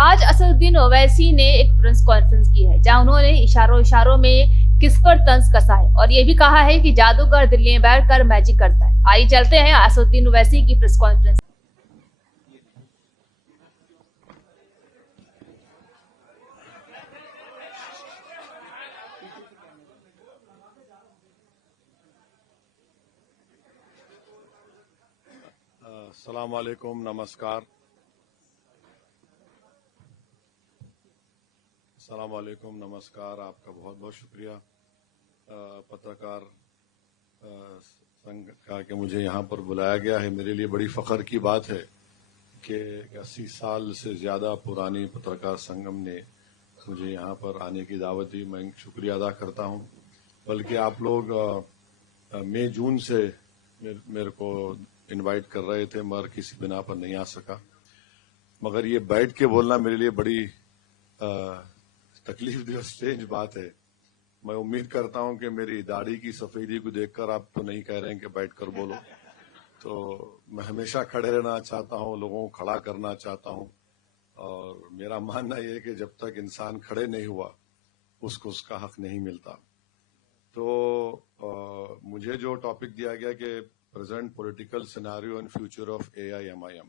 आज असदुद्दीन ओवैसी ने एक प्रेस कॉन्फ्रेंस की है जहां उन्होंने इशारों में किस पर तंज कसा है और ये भी कहा है कि जादूगर दिल्ली में बैठकर मैजिक करता है। आइए चलते हैं असदुद्दीन ओवैसी की प्रेस कॉन्फ्रेंस। अस्सलाम वालेकुम, नमस्कार। अस्सलाम वालेकुम, नमस्कार। आपका बहुत बहुत शुक्रिया पत्रकार संघ का कि मुझे यहाँ पर बुलाया गया है। मेरे लिए बड़ी फख्र की बात है कि 80 साल से ज़्यादा पुरानी पत्रकार संगम ने मुझे यहाँ पर आने की दावत दी। मैं शुक्रिया अदा करता हूँ। बल्कि आप लोग मई जून से मेरे को इनवाइट कर रहे थे, मगर किसी बिना पर नहीं आ सका। मगर ये बैठ के बोलना मेरे लिए बड़ी तकलीफ दी और स्ट्रेंज बात है। मैं उम्मीद करता हूं कि मेरी दाढ़ी की सफेदी को देखकर आप तो नहीं कह रहे हैं कि बैठ कर बोलो। तो मैं हमेशा खड़े रहना चाहता हूं, लोगों को खड़ा करना चाहता हूं, और मेरा मानना यह है कि जब तक इंसान खड़े नहीं हुआ उसको उसका हक नहीं मिलता। तो मुझे जो टॉपिक दिया गया कि present political scenario and future of AIMIM,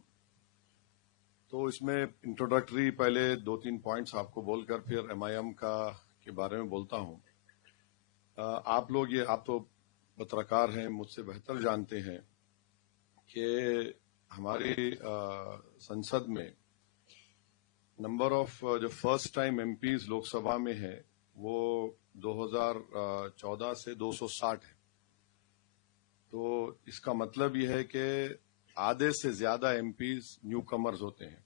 तो इसमें इंट्रोडक्टरी पहले 2-3 पॉइंट्स आपको बोलकर फिर MIM के बारे में बोलता हूं। आप तो पत्रकार हैं, मुझसे बेहतर जानते हैं कि हमारी संसद में नंबर ऑफ जो फर्स्ट टाइम MPs लोकसभा में है वो 2014 से 260 है। तो इसका मतलब यह है कि आधे से ज्यादा MPs न्यू कमर्स होते हैं।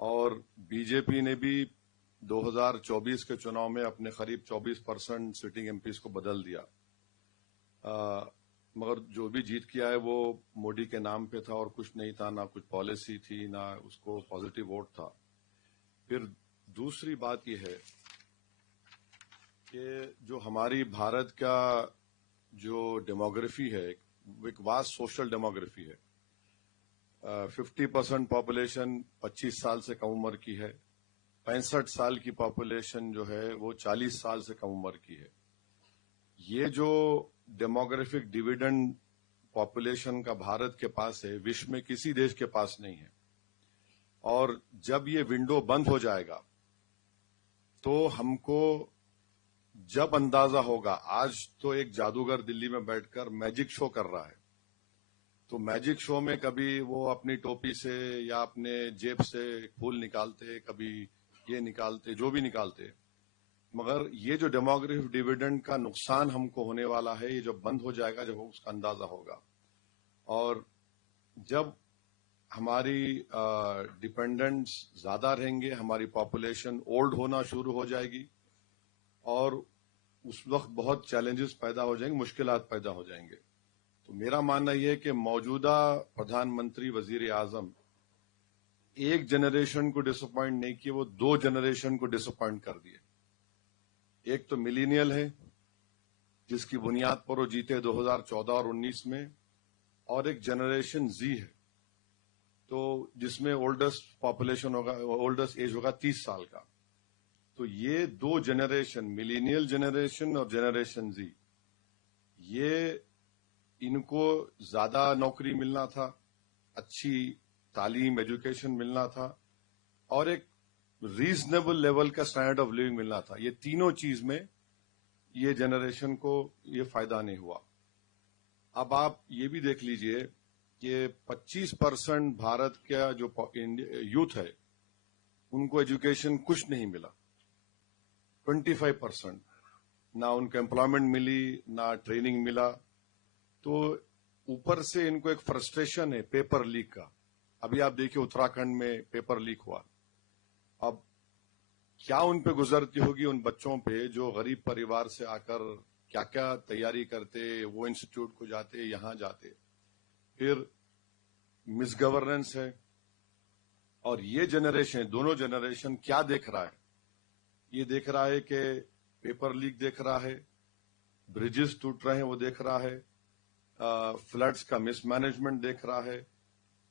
और बीजेपी ने भी 2024 के चुनाव में अपने करीब 24% सिटिंग MPs को बदल दिया। मगर जो भी जीत किया है वो मोदी के नाम पे था और कुछ नहीं था, ना कुछ पॉलिसी थी, ना उसको पॉजिटिव वोट था। फिर दूसरी बात यह है कि जो हमारी भारत का जो डेमोग्राफी है, एक वास्ट सोशल डेमोग्राफी है। 50% पॉपुलेशन 25 साल से कम उम्र की है। 65 साल की पॉपुलेशन जो है वो 40 साल से कम उम्र की है। ये जो डेमोग्राफिक डिविडेंड पॉपुलेशन का भारत के पास है, विश्व में किसी देश के पास नहीं है। और जब ये विंडो बंद हो जाएगा तो हमको जब अंदाजा होगा, आज तो एक जादूगर दिल्ली में बैठकर मैजिक शो कर रहा है, तो मैजिक शो में कभी वो अपनी टोपी से या अपने जेब से फूल निकालते, कभी ये निकालते, जो भी निकालते, मगर ये जो डेमोग्राफिक डिविडेंड का नुकसान हमको होने वाला है, ये जब बंद हो जाएगा, जब उसका अंदाजा होगा। और जब हमारी डिपेंडेंट्स ज्यादा रहेंगे, हमारी पॉपुलेशन ओल्ड होना शुरू हो जाएगी और उस वक्त बहुत चैलेंजेस पैदा हो जाएंगे, मुश्किलात पैदा हो जाएंगे। तो मेरा मानना यह है कि मौजूदा प्रधानमंत्री वजीर आजम एक जनरेशन को डिसअपॉइंट नहीं किए, वो 2 जनरेशन को डिसअपॉइंट कर दिए। एक तो मिलीनियल है जिसकी बुनियाद पर वो जीते 2014 और 19 में, और एक जनरेशन Z है तो जिसमें ओल्डेस्ट पॉपुलेशन होगा, ओल्डेस्ट एज होगा 30 साल का। तो ये 2 जनरेशन, मिलीनियल जनरेशन और जनरेशन Z, ये इनको ज्यादा नौकरी मिलना था, अच्छी तालीम, एजुकेशन मिलना था, और एक रीजनेबल लेवल का स्टैंडर्ड ऑफ लिविंग मिलना था। ये तीनों चीज में ये जनरेशन को ये फायदा नहीं हुआ। अब आप ये भी देख लीजिए कि 25% भारत का जो यूथ है उनको एजुकेशन कुछ नहीं मिला। 25% ना उनको एम्प्लॉयमेंट मिली, ना ट्रेनिंग मिला। तो ऊपर से इनको एक फ्रस्ट्रेशन है पेपर लीक का। अभी आप देखिए उत्तराखंड में पेपर लीक हुआ। अब क्या उन पे गुजरती होगी उन बच्चों पे जो गरीब परिवार से आकर क्या क्या तैयारी करते, वो इंस्टीट्यूट को जाते, यहां जाते। फिर मिस गवर्नेंस है। और ये जनरेशन, दोनों जनरेशन क्या देख रहा है? ये देख रहा है कि पेपर लीक देख रहा है, ब्रिजेस टूट रहे हैं वो देख रहा है, फ्लड्स का मिसमैनेजमेंट देख रहा है,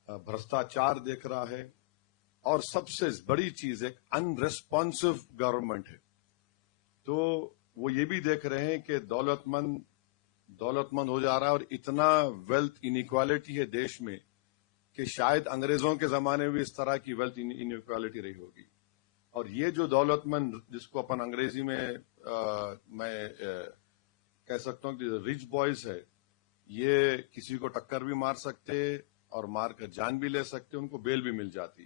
भ्रष्टाचार देख रहा है, اور سب سے بڑی چیز ایک انریسپانسو گورنمنٹ ہے. تو وہ یہ بھی دیکھ رہے ہیں کہ دولت مند ہو جا رہا ہے اور اتنا ویلتھ انیکوالٹی ہے دیش میں کہ شاید انگریزوں کے زمانے میں بھی اس طرح کی ویلتھ انیکوالٹی رہی ہوگی. اور یہ جو دولت مند جس کو اپن انگریزی میں میں کہہ سکتا ہوں کہ ریچ بوائز ہے, یہ کسی کو ٹکر بھی مار سکتے اور مار کر جان بھی لے سکتے, ان کو بیل بھی مل جاتی.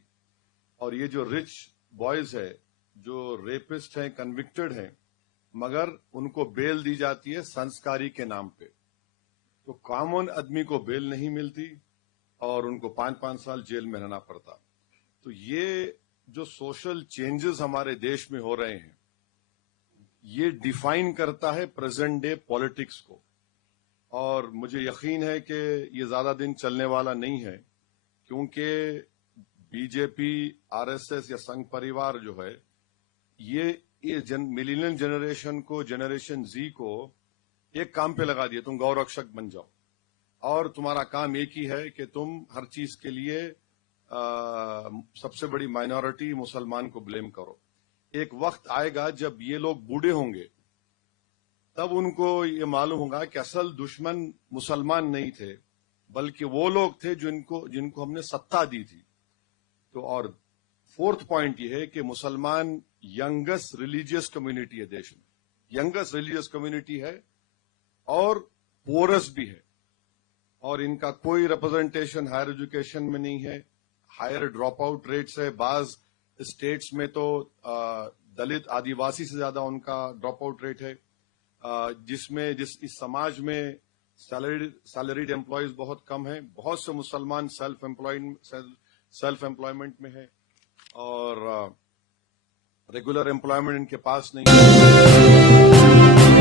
اور یہ جو رچ بوائز ہے جو ریپسٹ ہیں, کنوکٹڈ ہیں, مگر ان کو بیل دی جاتی ہے سنسکاری کے نام پہ. تو کامن آدمی کو بیل نہیں ملتی اور ان کو 5 سال جیل میں رہنا پڑتا. تو یہ جو سوشل چینجز ہمارے دیش میں ہو رہے ہیں یہ ڈیفائن کرتا ہے پریزنٹ ڈے پالیٹکس کو. اور مجھے یقین ہے کہ یہ زیادہ دن چلنے والا نہیں ہے, کیونکہ بی جے پی, آر ایس ایس یا سنگھ پریوار جو ہے یہ ملینین جنریشن کو, جنریشن زی کو ایک کام پہ لگا دیا, تم گو رکشک بن جاؤ اور تمہارا کام ایک ہی ہے کہ تم ہر چیز کے لیے سب سے بڑی مائنورٹی مسلمان کو بلیم کرو. ایک وقت آئے گا جب یہ لوگ بوڑھے ہوں گے, تب ان کو یہ معلوم ہوگا کہ اصل دشمن مسلمان نہیں تھے بلکہ وہ لوگ تھے جن کو ہم نے ستا دی تھی. تو اور 4تھ پوائنٹ یہ ہے کہ مسلمان ینگسٹ ریلیجیس کمیونٹی ہے دیش میں, ینگسٹ ریلیجیس کمیونٹی ہے اور پورس بھی ہے, اور ان کا کوئی ریپرزنٹیشن ہائر ایجوکیشن میں نہیں ہے. ہائر ڈراپ آؤٹ ریٹس ہے, بعض اسٹیٹس میں تو دلت آدیواسی سے زیادہ ان کا ڈراپ آؤٹ ریٹ ہے, اس سماج میں سیلریڈ امپلائیز بہت کم ہیں. بہت سے مسلمان سیلف امپلائمنٹ میں ہے اور ریگولر امپلائمنٹ ان کے پاس نہیں ہے.